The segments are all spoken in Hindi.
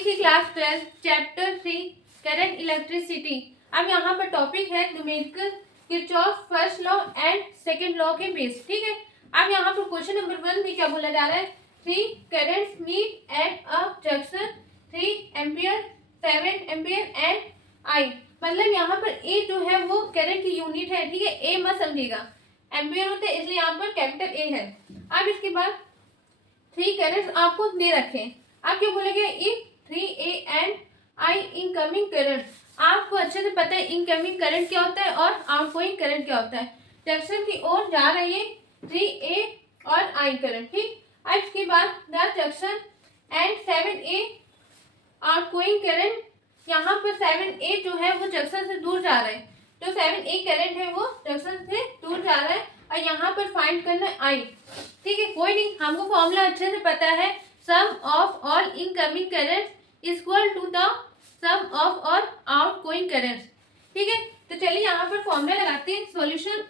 देखिए क्लास 12 चैप्टर 3 करंट इलेक्ट्रिसिटी। अब यहाँ पर टॉपिक है numerical Kirchhoff first law and second law के बेस। ठीक है, अब यहाँ पर क्वेश्चन नंबर 1 में क्या बोला जा रहा है, 3 currents meet at a junction 3 ampere 7 ampere and I. मतलब यहाँ पर ए जो है वो करंट की यूनिट है। ठीक है, ए मत समझिएगा, एम्पियर होते हैं इसलिए यहाँ पर कैपिटल ए है। अब इसके बाद 3 करंट्स आपको दे रखे हैं। आप क्या बोलेंगे, if 3A and I incoming current. आपको अच्छे से पता है इनकमिंग करंट क्या होता है और आउटगोइंग करंट क्या होता है। जंक्शन की ओर जा रही है 3A और I करंट। ठीक, अब इसके बाद the junction and 7A outgoing current. यहाँ पर 7A जो है वो जंक्शन से दूर जा रहा है, जो 7A करंट है वो जंक्शन से दूर जा रहा है और यहाँ पर फाइंड करना है I। ठीक है, कोई नहीं, हमको फॉर्मूला अच्छे से पता है, sum of all incoming current equal to the sum of all outgoing current. ठीक है, तो चलिए यहाँ पर फॉर्मूला लगाते हैं। सॉल्यूशन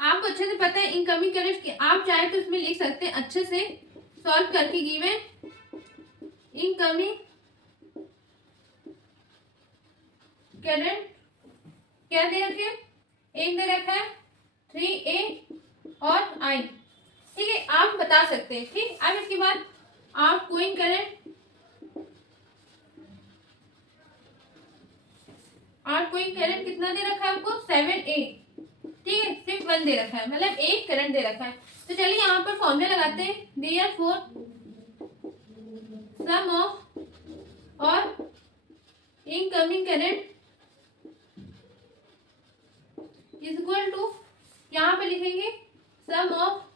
आपको अच्छे से पता है इनकमिंग करंट की, आप चाहे तो इसमें लिख सकते हैं अच्छे से सॉल्व करके। गिवन इनकमिंग करंट क्या दे रखे, एक दे रखा है 3A और I। ठीक है, आप बता सकते हैं। ठीक, अब इसके बाद आउटगोइंग करंट, आउटगोइंग करंट कितना दे रखा है आपको, 7A। ठीक है, सिर्फ 1 दे रखा है, मतलब एक करंट दे रखा है। तो चलिए यहाँ पर फॉर्मूला लगाते हैं। Therefore sum of all incoming current is equal to, यहाँ पे लिखेंगे sum of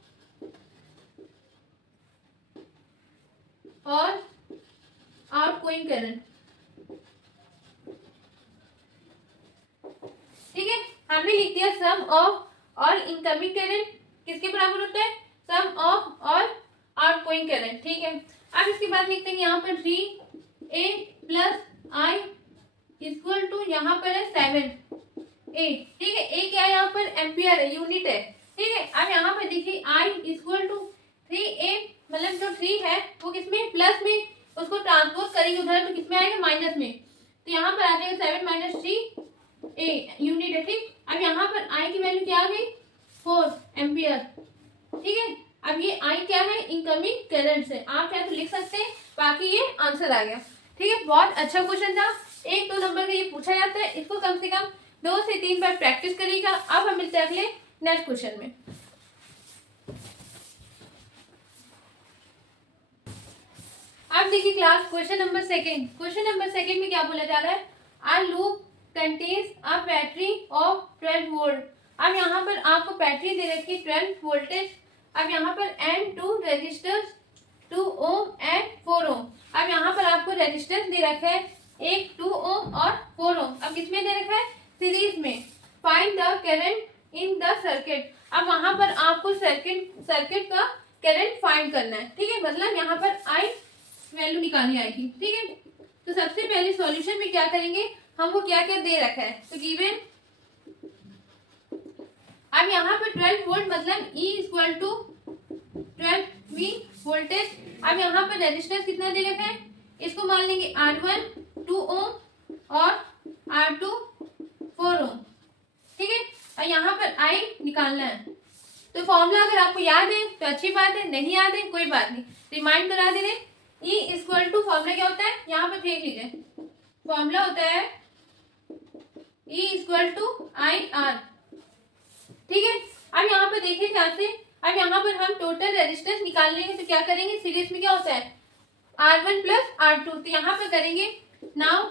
all outgoing current. ठीक है, हमने लिख दिया sum of all incoming current किसके बराबर होता है, sum of all outgoing current. ठीक है, अब इसके बाद लिखते हैं यहाँ पर 3A plus I equal to, यहाँ पर है 7A। ठीक है, ए क्या है यहाँ पर, एम्पियर है, यूनिट है। ठीक है, अब यहाँ पर देखिए I इक्वल टू 3A, मतलब जो 3 है वो किसमें, प्लस में, उसको ट्रांसपोज करेंगे उधर तो किसमें आएगा, माइनस में। तो यहाँ पर आ जाएगा 7 माइनस 3A यूनिट है। ठीक, अब यहाँ पर I की वैल्यू क्या आ गई, 4 एम्पियर। ठीक है, अब ये I क्या है, इनकमिंग करंट से, आप चाहे तो लिख सकते हैं, बाकी ये आंसर आ गया। ठीक है, बहुत अच्छा क्वेश्चन था, 1-2 नंबर का ये पूछा जाता है, इसको कम से कम 2 से 3 बार प्रैक्टिस करिएगा। अब हम मिलते हैं अगले नेक्स्ट क्वेश्चन में। अब देखिए class question number 2। Question number 2 में क्या बोला जा रहा है, a loop contains a battery of 12 volt. अब यहाँ पर आपको बैटरी दे रखी है 12 वोल्टेज। अब यहाँ पर एंड 2 रेजिस्टर्स 2 ओम एंड 4 ओम। अब यहाँ पर आपको रेजिस्टेंस दे रखा है, एक 2 ओम और 4 ओम। अब किसमें दे रखा है, सीरीज में। Find the current in the circuit. अब वहां पर आपको सर्किट का करंट फाइंड करना है। ठीक है, मतलब यहाँ पर I वैल्यू निकालनी आएगी। ठीक है, तो सबसे पहले सॉल्यूशन में क्या करेंगे, हमको क्या क्या दे रखा है, तो गिवन, अब यहाँ पर 12 वोल्ट मतलब E equal to 12V voltage. अब यहाँ पर रेजिस्टेंस कितना दे रखा है, इसको मान लेंगे R1 2 ओम और R2 4 ओम। ठीक है, और यहाँ पर I निकालना है। तो फॉर्मूला अगर आपको याद है तो अच्छी बात है, नहीं याद है कोई बात नहीं, रिमाइंड करा दे रहे। E इक्वल टू फॉर्मूला क्या होता है, यहाँ पर देख लीजिए, फॉर्मूला होता है E इक्वल टू IR। ठीक है, अब यहाँ पर देखिए क्या से, अब यहाँ पर हम टोटल रेजिस्टेंस निकाल लेंगे तो क्या करेंगे, सीरीज में क्या होता है R1 प्लस R2। तो यहाँ पर करेंगे now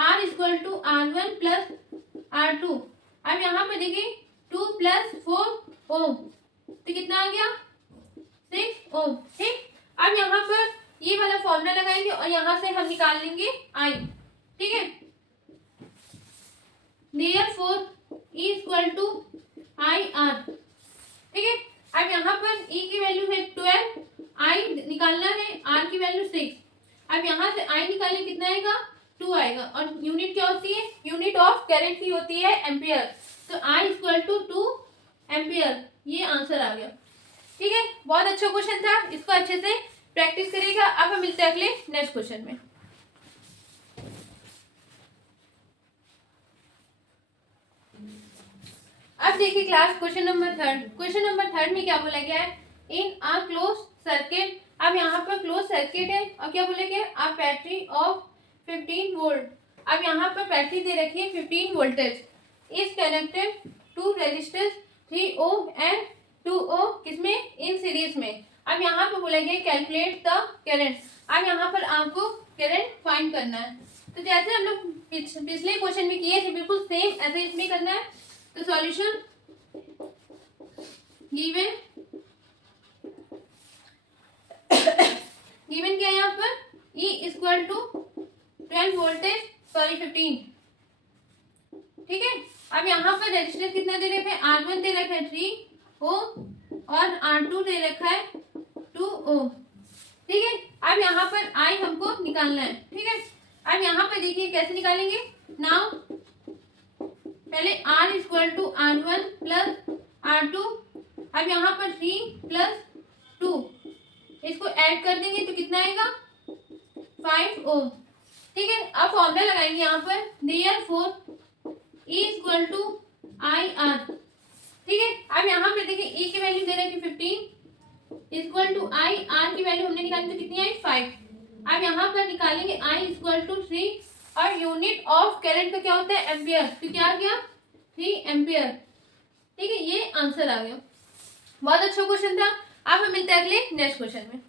R equal to R1 plus R2। अब यहाँ पर देखिए 2 प्लस 4 ओम, तो कितना आ गया 6 ओम। ठीक, अब यहाँ पर ये वाला फॉर्मूला लगाएंगे और यहाँ से हम निकाल लेंगे I। ठीक है, therefore E equal to IR। ठीक है, अब यहाँ पर E की वैल्यू है 12, I निकालना है, R की वैल्यू 6। अब यहाँ से I निकालें कितना आएगा, 2 आएगा, और यूनिट क्या होती है, यूनिट ऑफ करंट की होती है एम्पियर। तो I इक्वल टू 2 एम्पियर, ये आंसर आ गया। ठीक है, बहुत अच्छा क्वेश्चन था, इसको अच्छे से प्रैक्टिस करिएगा। अब हम मिलते हैं अगले नेक्स्ट क्वेश्चन में। अब देखिए क्लास क्वेश्चन नंबर थर्ड में क्या बोला गया है, इन अ क्लोज सर्किट। अब यहाँ पर क्लोज सर्किट है और क्या बोला गया, अ बैटरी ऑफ 15 वोल्ट। अब यहाँ पर बैटरी दे रखी है 15 voltage is connected to resistance 3 ohm and 2 ohm किसमें, इन सीरीज में। अब यहाँ पर बोला गया कैलकुलेट द करंट। अब यहाँ पर आपको करंट फाइंड करना है। तो जैसे हम लोग पिछले क्वेश्चन में किए थे बिल्कुल सेम ऐसे इसमें करना है। तो सॉल्यूशन गिवन क्या है यहाँ पर, E equal to 12 voltage sorry 15, ठीक है। अब यहाँ पर रेजिस्टेंस कितना दे रखा है, R1 दे रखा है 3 ओम और R2 दे रखा है 2 ओम, ठीक है। अब यहाँ पर I हमको निकालना है, ठीक है। अब यहाँ पर देखिए कैसे निकालेंगे, नाउ पहले R equal to R1 plus R2, अब यहाँ पर 3 प्लस 2 इसको ऐड कर देंगे तो कितना आएगा 5 ओम, ठीक है। अब फॉर्मूला लगाएंगे यहाँ पर, therefore E equal to I R, ठीक है। अब यहाँ पे देखिए E की वैल्यू दे रखी 15 इक्वल टू आई, आर की वैल्यू हमने निकाली तो कितनी आई 5। अब यहाँ पर निकालेंगे I इक्वल टू 3 और यूनिट ऑफ करंट का क्या होता है एम्पियर, तो क्या आ गया 3 एम्पियर, ठीक है। ये आंसर आ गया। बहुत अच्छा क्वेश्चन था। अब हम मिलते हैं अगले नेक्स्ट क्वेश्चन में।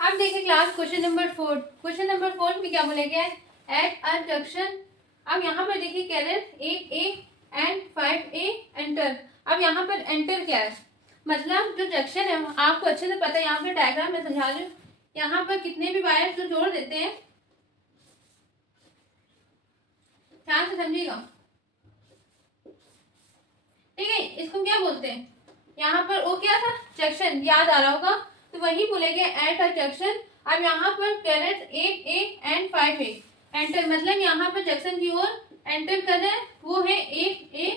अब देखिए क्लास क्वेश्चन नंबर 4 में क्या बोला गया है, एट अ जंक्शन। अब यहाँ पर देखिए current 8A and 5A enter. अब यहाँ पर एंटर क्या है, मतलब जो जंक्शन है आपको अच्छे से पता है, यहाँ पे डायग्राम में समझा रही हूँ। यहाँ पर कितने भी वायर जो जोड़ देते हैं, ध्यान से समझिएगा, ठीक है। इसको क्या बोलते हैं, यहाँ पर वो क्या था जंक्शन, याद आ रहा होगा, तो वही बोलेंगे एट अ जंक्शन। अब यहाँ पर current 8A and 5A enter, मतलब यहाँ पर जंक्शन की ओर एंटर कर रहा है, वो है 8A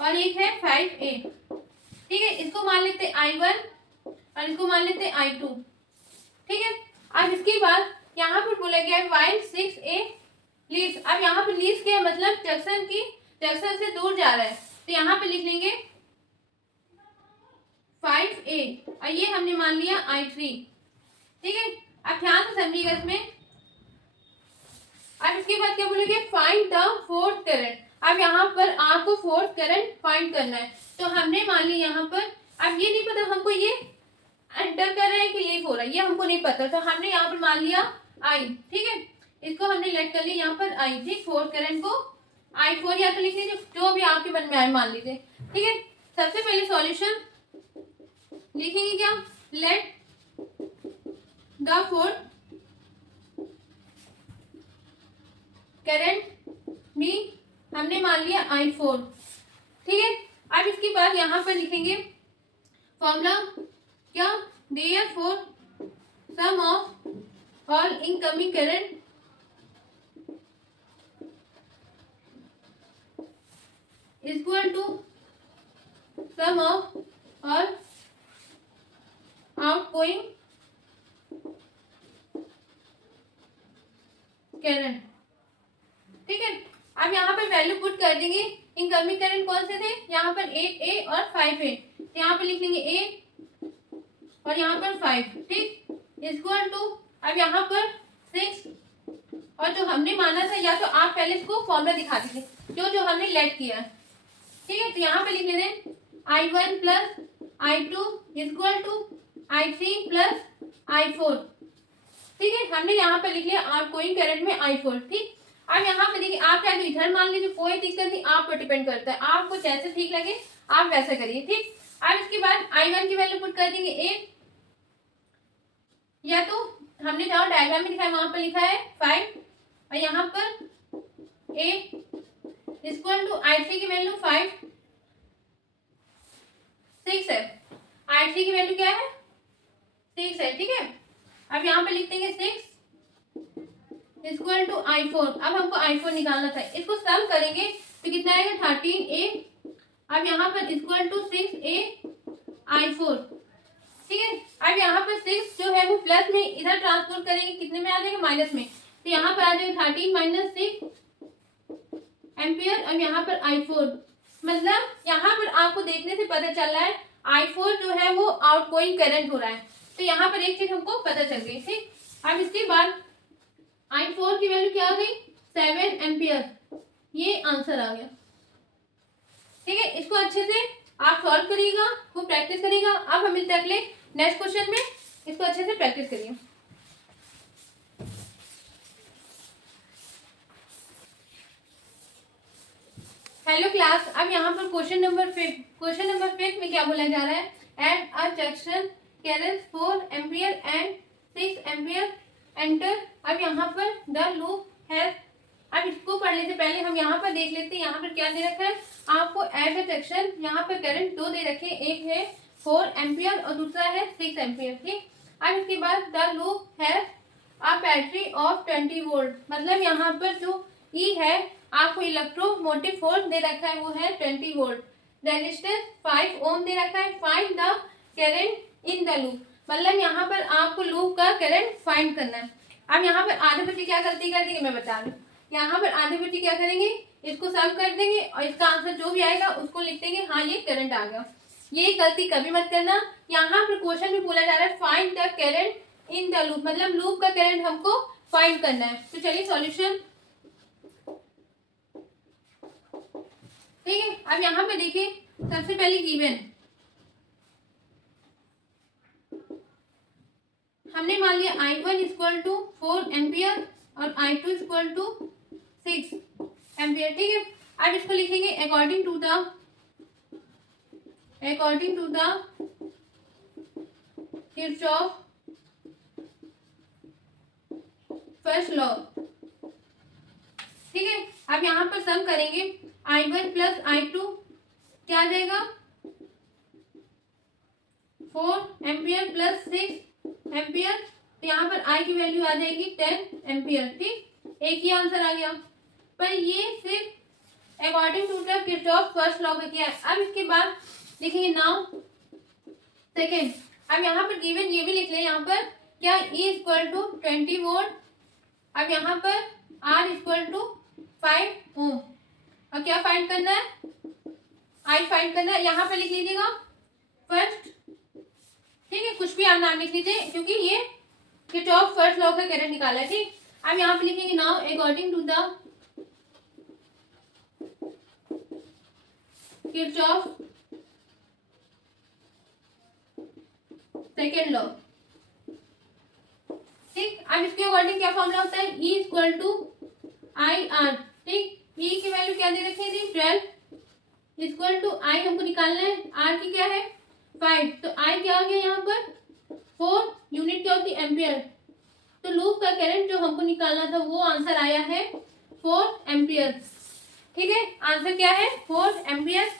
और एक है 5A, ठीक है। इसको मान लेते हैं I1 और इसको मान लेते हैं I2, ठीक है। अब इसके बाद यहाँ पर बोला गया है वाइल 6A लीड्स। अब यहाँ पर लीड्स क्या है, मतलब जंक्शन से दूर जा रहा है, तो यहाँ पे लिख लेंगे 5A और ये हमने मान लिया I3, ठीक है। अब ध्यान से समझिएगा इसमें। अब इसके बाद क्या बोलेंगे, फाइंड द फोर्थ करंट। अब यहाँ पर आपको फोर्थ करंट फाइंड करना है, तो हमने मान लिया यहाँ पर। अब ये नहीं पता हमको ये एंटर कर रहा है कि लीव हो रहा है, ये हमको नहीं पता, तो हमने यहाँ पर मान लिया I, ठीक है। इसको हमने लेट कर लिया यहाँ पर I, ठीक। फोर्थ करंट को I4 या तो लिख लीजिए, जो भी आपके मन में आए मान लीजिए, ठीक है। सबसे पहले सॉल्यूशन लिखेंगे क्या, लेट द फोर्थ करंट भी हमने मान लिया I4, ठीक है। अब इसके बाद यहाँ पर लिखेंगे फॉर्मूला क्या, therefore sum of all incoming current equal to sum of all outgoing current, ठीक है। अब यहाँ पर वैल्यू पुट कर देंगे। इनकमिंग करंट कौन से थे, यहाँ पर 8A और 5A, यहाँ पर लिख लेंगे 8 और यहाँ पर 5, ठीक। इक्वल टू अब यहाँ पर 6 और जो हमने माना था, या तो आप पहले इसको फॉर्मूला दिखा दीजिए जो हमने लेट किया, ठीक है। तो यहाँ पे लिख लेते I1 plus I2 equal to I3 plus I4, ठीक है। हमने यहाँ पे लिख लिया आउटगोइंग करंट में I4, ठीक। अब यहाँ पे देखिए, आप चाहे तो इधर मान लीजिए, कोई दिक्कत नहीं, आप पर डिपेंड करता है, आपको जैसे ठीक लगे आप वैसा करिए, ठीक। अब इसके बाद I1 की वैल्यू पुट कर देंगे 8, या तो हमने जहाँ डायग्राम में दिखाया वहां पर लिखा है 5 और यहाँ पर 8 इक्वल टू I3 की वैल्यू 5 6 है, I3 की वैल्यू क्या है 6 है, ठीक है। अब यहाँ पे लिख देंगे 6 इक्वल टू I4। अब हमको I4 निकालना था, इसको सम करेंगे तो कितना आएगा 13A अब यहाँ पर इक्वल टू 6ai4, ठीक है। अब यहाँ पर 6 जो है वो प्लस में इधर ट्रांसफर करेंगे, कितने में आ जाएगा, माइनस में, तो यहाँ पर आ जाएगा 13 माइनस 6 एम्पियर। और यहाँ पर i4, मतलब यहाँ पर आपको देखने से पता चल रहा है i4 जो है वो आउटगोइंग करंट हो रहा है, तो यहाँ पर एक चीज हमको पता चल गई, ठीक। अब इसके बाद i4 की वैल्यू क्या आ गई, 7 एम्पियर, ये आंसर आ गया, ठीक है। इसको अच्छे से आप सॉल्व करिएगा, खूब प्रैक्टिस करिएगा। अब हम मिलते हैं अगले नेक्स्ट क्वेश्चन में, इसको अच्छे से प्रैक्टिस करिए। हेलो क्लास, अब यहाँ पर क्वेश्चन नंबर 5 में क्या बोला जा रहा है, eight a junction carriage 4 ampere and 6 ampere enter. अब यहाँ पर द लूप हैज, अब इसको पढ़ने से पहले हम यहाँ पर देख लेते हैं यहाँ पर क्या दे रखा है आपको, एट अ जंक्शन, यहाँ पर करंट दो दे रखे, एक है 4 एम्पियर और दूसरा है 6 एम्पियर, ठीक। अब इसके बाद the loop has a battery of 20 volt, मतलब यहाँ पर जो ई है आपको इलेक्ट्रोमोटिव फोर्स दे रखा है वो है 20 वोल्ट, रेजिस्टेंस 5 ओम दे रखा है, find the current in the loop, मतलब यहाँ पर आपको लूप का करंट फाइंड करना है। अब यहाँ पर आधे बच्चे क्या गलती कर देंगे मैं बता दूं, यहाँ पर आधे बच्चे क्या करेंगे, इसको सम कर देंगे और इसका आंसर जो भी आएगा उसको लिख देंगे हाँ ये करंट आ गया। ये गलती कभी मत करना। यहाँ पर क्वेश्चन में बोला जा रहा है find the current in the loop, मतलब लूप का करंट हमको फाइंड करना है। तो चलिए सॉल्यूशन, ठीक है। अब यहाँ पे देखिए सबसे पहले गिवन हमने मान लिया i1 इक्वल टू 4 एम्पियर और i2 इक्वल टू 6 एम्पियर, ठीक है। अब इसको लिखेंगे according to the Kirchhoff first law, ठीक है। अब यहाँ पर सम करेंगे i1 प्लस i2 क्या आ जाएगा, 4 एम्पियर प्लस 6 एम्पियर, तो यहाँ पर i की वैल्यू आ जाएगी 10 एम्पियर, ठीक। एक ही आंसर आ गया, पर ये सिर्फ according to the Kirchhoff first law का किया है। अब इसके बाद लिखेंगे नाउ सेकेंड। अब यहाँ पर गिवन ये भी लिख लें, यहाँ पर क्या E इक्वल टू 20 वोल्ट, अब यहाँ पर R इक्वल टू 5 ओम, अब क्या फाइंड करना है, I फाइंड करना है। यहाँ पर लिख लीजिएगा फर्स्ट, ठीक है, कुछ भी आप नाम लिख लीजिए क्योंकि ये किरचॉफ फर्स्ट लॉ का करंट निकाला है, ठीक। अब यहाँ पे लिखेंगे now according to the Kirchhoff second law, ठीक। अब इसके अकॉर्डिंग क्या फॉर्मूला होता है, E इक्वल टू IR, ठीक। E की वैल्यू क्या दे रखी थी 12 इक्वल टू I हमको निकालना है, R की क्या है 5, तो I क्या आ गया यहाँ पर 4 यूनिट क्या होती एम्पियर, तो लूप का करंट जो हमको निकालना था वो आंसर आया है 4 एम्पियर, ठीक है। आंसर क्या है 4 एम्पियर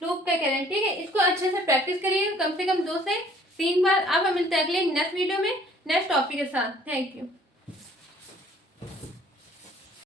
लूप का करंट, ठीक है। इसको अच्छे से प्रैक्टिस करिए कम से कम 2 से 3 बार। अब हम मिलते हैं अगले नेक्स्ट वीडियो में नेक्स्ट टॉपिक के साथ। Thank you.